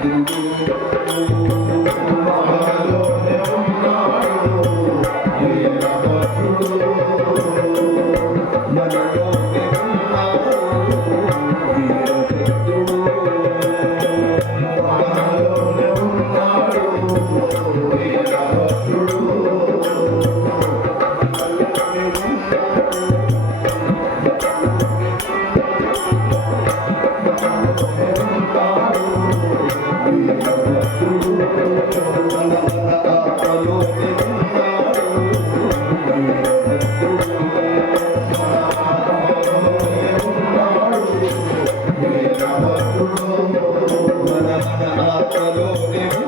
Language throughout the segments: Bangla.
Música Oh, yeah.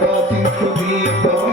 জগতি সুদীপ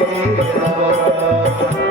বাবা